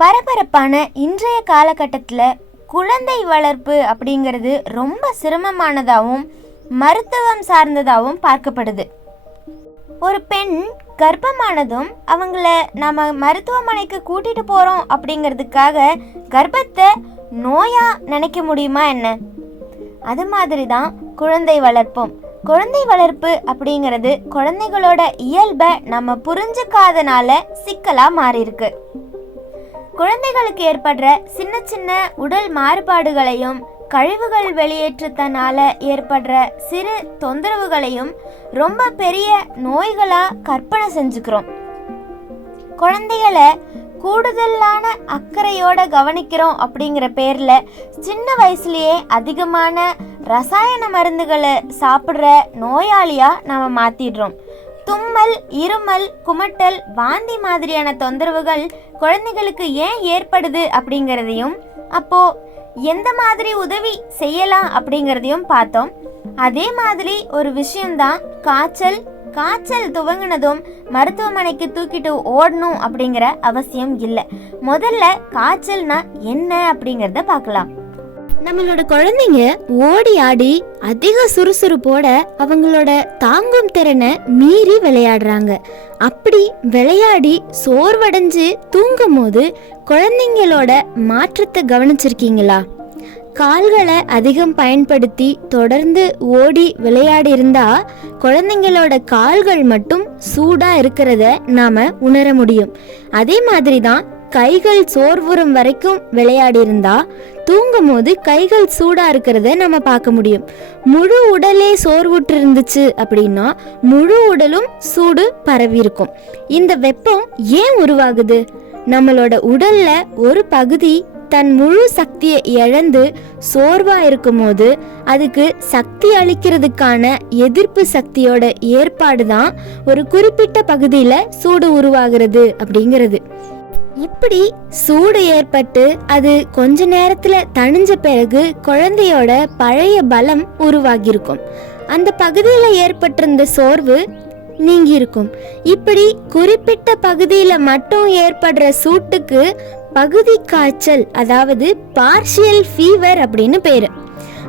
பரபரப்பான இன்றைய காலகட்டத்தில் குழந்தை வளர்ப்பு அப்படிங்கிறது ரொம்ப சிரமமானதாகவும் மருத்துவம் சார்ந்ததாகவும் பார்க்கப்படுது. ஒரு பெண் கர்ப்பமானதும் அவங்கள நம்ம மருத்துவமனைக்கு கூட்டிட்டு போகிறோம் அப்படிங்கிறதுக்காக கர்ப்பத்தை நோயா நினைக்க முடியுமா என்ன? அது மாதிரி தான் குழந்தை வளர்ப்பும். குழந்தை வளர்ப்பு அப்படிங்கிறது குழந்தைகளோட இயல்பை நம்ம புரிஞ்சுக்காதனால சிக்கலாக மாறியிருக்கு. குழந்தைகளுக்கு ஏற்படுற சின்ன சின்ன உடல் மாறுபாடுகளையும் கழிவுகள் வெளியேற்றத்தனால ஏற்படுற சிறு தொந்தரவுகளையும் ரொம்ப பெரிய நோய்களா கற்பனை செஞ்சுக்கிறோம். குழந்தைகளை கூடுதலான அக்கறையோட கவனிக்கிறோம் அப்படிங்கிற பேர்ல சின்ன வயசுலயே அதிகமான ரசாயன மருந்துகளை சாப்பிட்ற நோயாளியா நாம மாத்திடுறோம். தும்மல் இருமல் குமட்டல் வாந்தி மாதிரியான தொந்தரவுகள் குழந்தைகளுக்கு ஏன் ஏற்படுது அப்படிங்கிறதையும் அப்போ எந்த மாதிரி உதவி செய்யலாம் அப்படிங்கிறதையும் பார்த்தோம். அதே மாதிரி ஒரு விஷயம்தான் காய்ச்சல். காய்ச்சல் துவங்கினதும் மருத்துவமனைக்கு தூக்கிட்டு ஓடணும் அப்படிங்கிற அவசியம் இல்லை. முதல்ல காய்ச்சல்னா என்ன அப்படிங்கிறத பார்க்கலாம். நம்மளோட குழந்தைங்க ஓடி ஆடி அதிக சுறுசுறுப்போட அவங்களோட தாங்கும் திறனை மீறி விளையாடுறாங்க. அப்படி விளையாடி சோர்வடைஞ்சு தூங்கும் போது குழந்தைங்களோட மாற்றத்தை கவனிச்சிருக்கீங்களா? கால்களை அதிகம் பயன்படுத்தி தொடர்ந்து ஓடி விளையாடி இருந்தா குழந்தைங்களோட கால்கள் மட்டும் சூடாக இருக்கிறத நாம உணர முடியும். அதே மாதிரி தான் கைகள் சோர்வுறும் வரைக்கும் விளையாடி இருந்தா தூங்கும் போது கைகள் சூடா இருக்கிறத நம்ம பார்க்க முடியும். முழு உடலே சோர்வுற்று இருந்துச்சு அப்படின்னா முழு உடலும் சூடு பரவி இருக்கும். இந்த வெப்பம் ஏன் உருவாகுது? நம்மளோட உடல்ல ஒரு பகுதி தன் முழு சக்தியை இழந்து சோர்வா இருக்கும்போது அதுக்கு சக்தி அளிக்கிறதுக்கான எதிர்ப்பு சக்தியோட ஏற்பாடு தான் ஒரு குறிப்பிட்ட பகுதியில சூடு உருவாகிறது அப்படிங்கிறது. இப்படி சூடு ஏற்பட்டு அது கொஞ்ச நேரத்துல தணிஞ்ச பிறகு குழந்தையோட பழைய பலம் உருவாகியிருக்கும். அந்த பகுதியில ஏற்பட்டிருந்த சோர்வு நீங்கி இருக்கும் இப்படி குறிப்பிட்ட பகுதியில மட்டும் ஏற்படுற சூட்டுக்கு பகுதி காய்ச்சல் அதாவது பார்ஷியல் ஃபீவர் அப்படின்னு பேரு.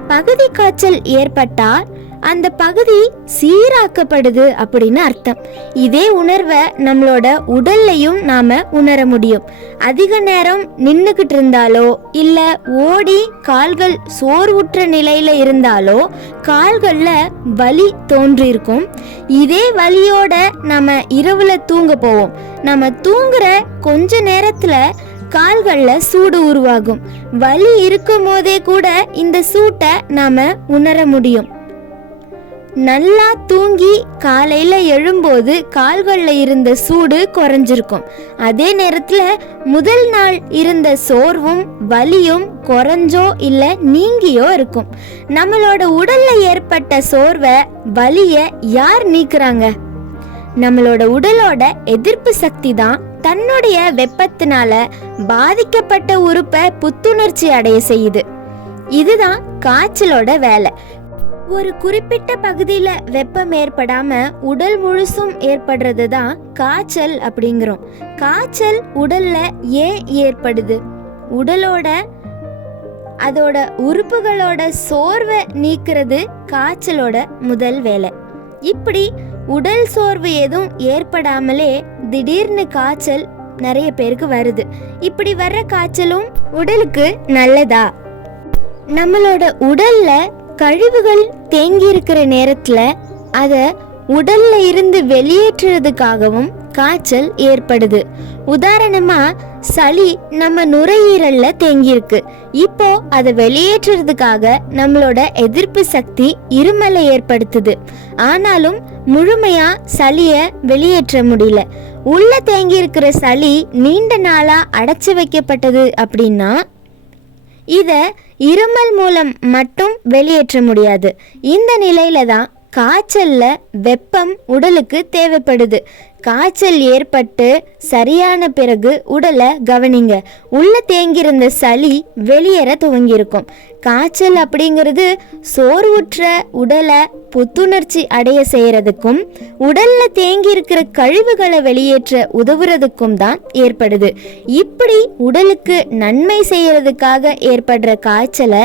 பகுதி காய்ச்சல் ஏற்பட்டால் அந்த பகுதி சீராக்கப்படுது அப்படின்னு அர்த்தம். இதே உணர்வை நம்மளோட உடல்லையும் நாம உணர முடியும். அதிக நேரம் நின்றுக்கிட்டு இருந்தாலோ இல்லை ஓடி கால்கள் சோர்வுற்ற நிலையில இருந்தாலோ கால்களில் வலி தோன்றியிருக்கும். இதே வலியோட நம்ம இரவுல தூங்க போவோம். நம்ம தூங்குற கொஞ்ச நேரத்துல கால்களில் சூடு உருவாகும். வலி இருக்கும் போதே கூட இந்த சூட்டை நாம உணர முடியும். நல்லா தூங்கி காலையில் எழும்போது கால்களில் இருந்த சூடு குறைஞ்சிருக்கும். அதே நேரத்தில் முதல் நாள் இருந்த சோர்வும் வலியும் குறைஞ்சோ இல்லை நீங்கியோ இருக்கும். நம்மளோட உடலில் ஏற்பட்ட சோர்வை வலியை யார் நீக்குறாங்க? நம்மளோட உடலோட எதிர்ப்பு சக்தி தான் தன்னுடைய வெப்பத்தினால பாதிக்கப்பட்ட உறுப்பை புத்துணர்ச்சி அடைய செய்யுது. இதுதான் காய்ச்சலோட வேலை. ஒரு குறிப்பிட்ட பகுதியில் வெப்பம் ஏற்படாம உடல் முழுசும் ஏற்படுறது தான் காய்ச்சல் அப்படிங்கிறோம். காய்ச்சல் உடல்ல ஏன் ஏற்படுது? உடலோட அதோட உறுப்புகளோட சோர்வை நீக்கிறது காய்ச்சலோட முதல் வேலை இப்படி உடல் சோர்வு எதுவும் ஏற்படாமலே திடீர்னு காய்ச்சல் நிறைய பேருக்கு வருது. இப்படி வர்ற காய்ச்சலும் உடலுக்கு நல்லதா? நம்மளோட உடல்ல கழிவுகள் தேங்கி இருக்கிற நேரத்துல அதை உடல்ல இருந்து வெளியேற்றுறதுக்காகவும் காய்ச்சல் ஏற்படுது. உதாரணமா சளி நம்ம நுரையீரல்ல தேங்கியிருக்கு. இப்போ அதை வெளியேற்றுறதுக்காக நம்மளோட எதிர்ப்பு சக்தி இருமலை ஏற்படுத்துது. ஆனாலும் முழுமையா சளிய வெளியேற்ற முடியல. உள்ள தேங்கி இருக்கிற சளி நீண்ட நாளா அடைச்சு வைக்கப்பட்டது அப்படின்னா இதை இருமல் மூலம் மட்டும் வெளியேற்ற முடியாது. இந்த நிலையில தான் காய்ச்சலில் வெப்பம் உடலுக்கு தேவைப்படுது. காய்ச்சல் ஏற்பட்டு சரியான பிறகு உடலை கவனிங்க. உள்ளே தேங்கியிருந்த சளி வெளியேற துவங்கியிருக்கும். காய்ச்சல் அப்படிங்கிறது சோர்வுற்ற உடலை புத்துணர்ச்சி அடைய செய்கிறதுக்கும் உடலில் தேங்கி இருக்கிற கழிவுகளை வெளியேற்ற உதவுறதுக்கும் தான் ஏற்படுது. இப்படி உடலுக்கு நன்மை செய்யறதுக்காக ஏற்படுற காய்ச்சலை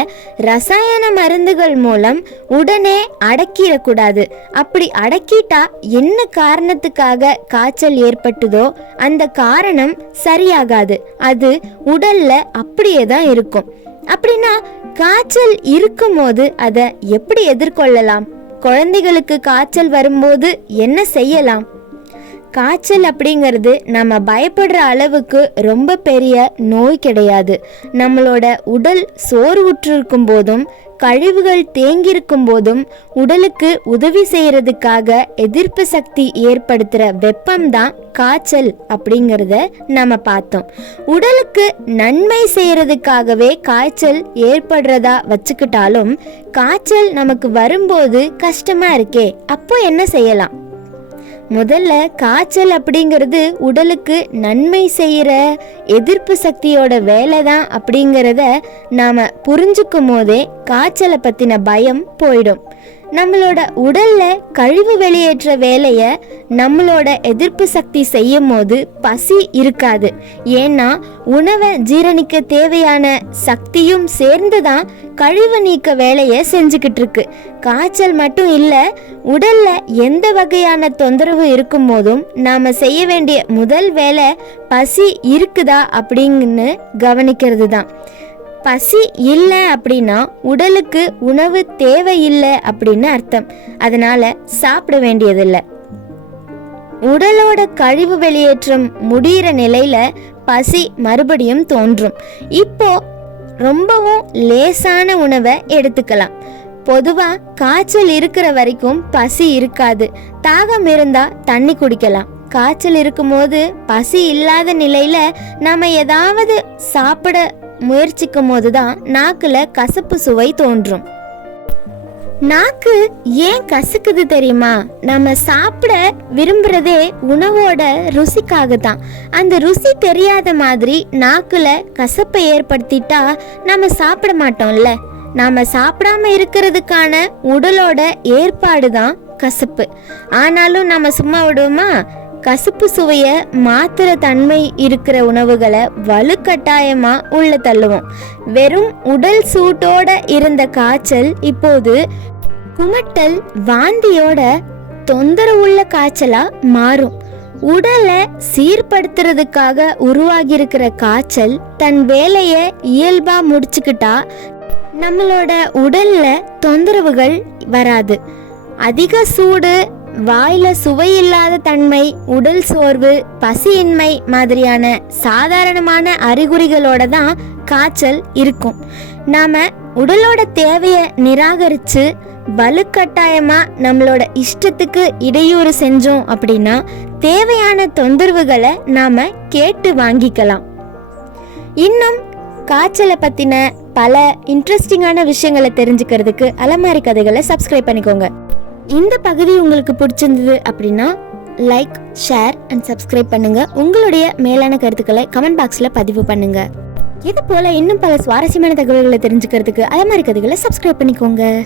ரசாயன மருந்துகள் மூலம் உடனே அடக்கிடக்கூடாது. அப்படி அடக்கிட்டா என்ன காரணத்துக்காக காய்ச்சல் ஏற்பட்டுதோ அந்த காரணம் சரியாகாது. அது உடல்ல அப்படியே தான் இருக்கும். அப்படின்னா காய்ச்சல் இருக்கும்போது அதை எப்படி எதிர்கொள்ளலாம்? குழந்தைகளுக்கு காய்ச்சல் வரும்போது என்ன செய்யலாம்? காய்ச்சல் அப்படிங்கிறது நம்ம பயப்படுற அளவுக்கு ரொம்ப பெரிய நோய் கிடையாது. நம்மளோட உடல் சோர்வுற்றிருக்கும் போதும் கழிவுகள் தேங்கியிருக்கும் போதும் உடலுக்கு உதவி செய்யறதுக்காக எதிர்ப்பு சக்தி ஏற்படுத்துகிற வெப்பம் தான் காய்ச்சல் அப்படிங்கிறத நம்ம பார்த்தோம். உடலுக்கு நன்மை செய்யறதுக்காகவே காய்ச்சல் ஏற்படுறதா வச்சுக்கிட்டாலும் காய்ச்சல் நமக்கு வரும்போது கஷ்டமா இருக்கே அப்போ என்ன செய்யலாம்? முதல்ல காய்ச்சல் அப்படிங்கிறது உடலுக்கு நன்மை செய்கிற எதிர்ப்பு சக்தியோட வேலை தான் அப்படிங்கிறத நாம் புரிஞ்சுக்கும் போதே காய்ச்சலை பற்றின பயம் போயிடும். நம்மளோட உடல்ல கழிவு வெளியேற்ற வேலையை நம்மளோட எதிர்ப்பு சக்தி செய்யும் போது பசி இருக்காது. ஏன்னா உணவை ஜீரணிக்க தேவையான சக்தியும் சேர்ந்து தான் கழிவு நீக்க வேலையை செஞ்சுக்கிட்டு இருக்கு காய்ச்சல் மட்டும் இல்லை உடல்ல எந்த வகையான தொந்தரவு இருக்கும் போதும் நாம செய்ய வேண்டிய முதல் வேலை பசி இருக்குதா அப்படின்னு கவனிக்கிறது தான் பசி இல்லை அப்படின்னா உடலுக்கு உணவு தேவையில்லை அப்படின்னு அர்த்தம். அதனால சாப்பிட வேண்டியதில்லை. உடலோட கழிவு வெளியேற்றம் முடிகிற நிலையில பசி மறுபடியும் தோன்றும். இப்போ ரொம்பவும் லேசான உணவை எடுத்துக்கலாம். பொதுவா காய்ச்சல் இருக்கிற வரைக்கும் பசி இருக்காது. தாகம் இருந்தா தண்ணி குடிக்கலாம். காய்ச்சல் இருக்கும்போது பசி இல்லாத நிலையில நாம ஏதாவது சாப்பிட முயற்சிக்கும் போதுதான் நாக்குல கசப்பு சுவை தோன்றும். நாக்கு ஏன் கசக்குது தெரியுமா? நம்ம சாப்பிட விரும்புறதே உணவோட ருசிக்காக தான் அந்த ருசி தெரியாத மாதிரி நாக்குல கசப்பை ஏற்படுத்திட்டா நம்ம சாப்பிட மாட்டோம்ல? நாம சாப்பிடாம இருக்கிறதுக்கான உடலோட ஏற்பாடு தான் கசப்பு. ஆனாலும் நம்ம சும்மா விடுவோமா? கசப்பு சுவைய மாத்திர தன்மை இருக்கிற உணவுகளை வலுக்கட்டாயமா உள்ள தள்ளுவோம். வெறும் உடல் சூட்டோட இருந்த காய்ச்சல் இப்போது குமட்டல் வாந்தியோட தொந்தரவுள்ள காய்ச்சலா மாறும். உடலை சீர்படுத்துறதுக்காக உருவாகியிருக்கிற காய்ச்சல் தன் வேலையை இயல்பா முடிச்சுக்கிட்டா நம்மளோட உடல்ல தொந்தரவுகள் வராது. அதிக சூடு வாயில சுவையில்லாத தன்மை உடல் சோர்வு பசியின்மை மாதிரியான சாதாரணமான அறிகுறிகளோட தான் காய்ச்சல் இருக்கும். நாம உடலோட தேவையை நிராகரிச்சு வலுக்கட்டாயமா நம்மளோட இஷ்டத்துக்கு இடையூறு செஞ்சோம் அப்படின்னா தேவையான தொந்தரவுகளை நாம கேட்டு வாங்கிக்கலாம். இன்னும் காய்ச்சலை பற்றின பல இன்ட்ரெஸ்டிங்கான விஷயங்களை தெரிஞ்சுக்கிறதுக்கு அலமாரி கதைகளை சப்ஸ்கிரைப் பண்ணிக்கோங்க. இந்த பகுதி உங்களுக்கு பிடிச்சிருந்தது அப்படின்னா லைக் ஷேர் அண்ட் சப்ஸ்கிரைப் பண்ணுங்க. உங்களுடைய மேலான கருத்துக்களை கமெண்ட் பாக்ஸில் பதிவு பண்ணுங்க. இது போல இன்னும் பல சுவாரஸ்யமான தகவல்களை தெரிஞ்சுக்கிறதுக்கு அலமாரி கதைகளை சப்ஸ்கிரைப் பண்ணிக்கோங்க.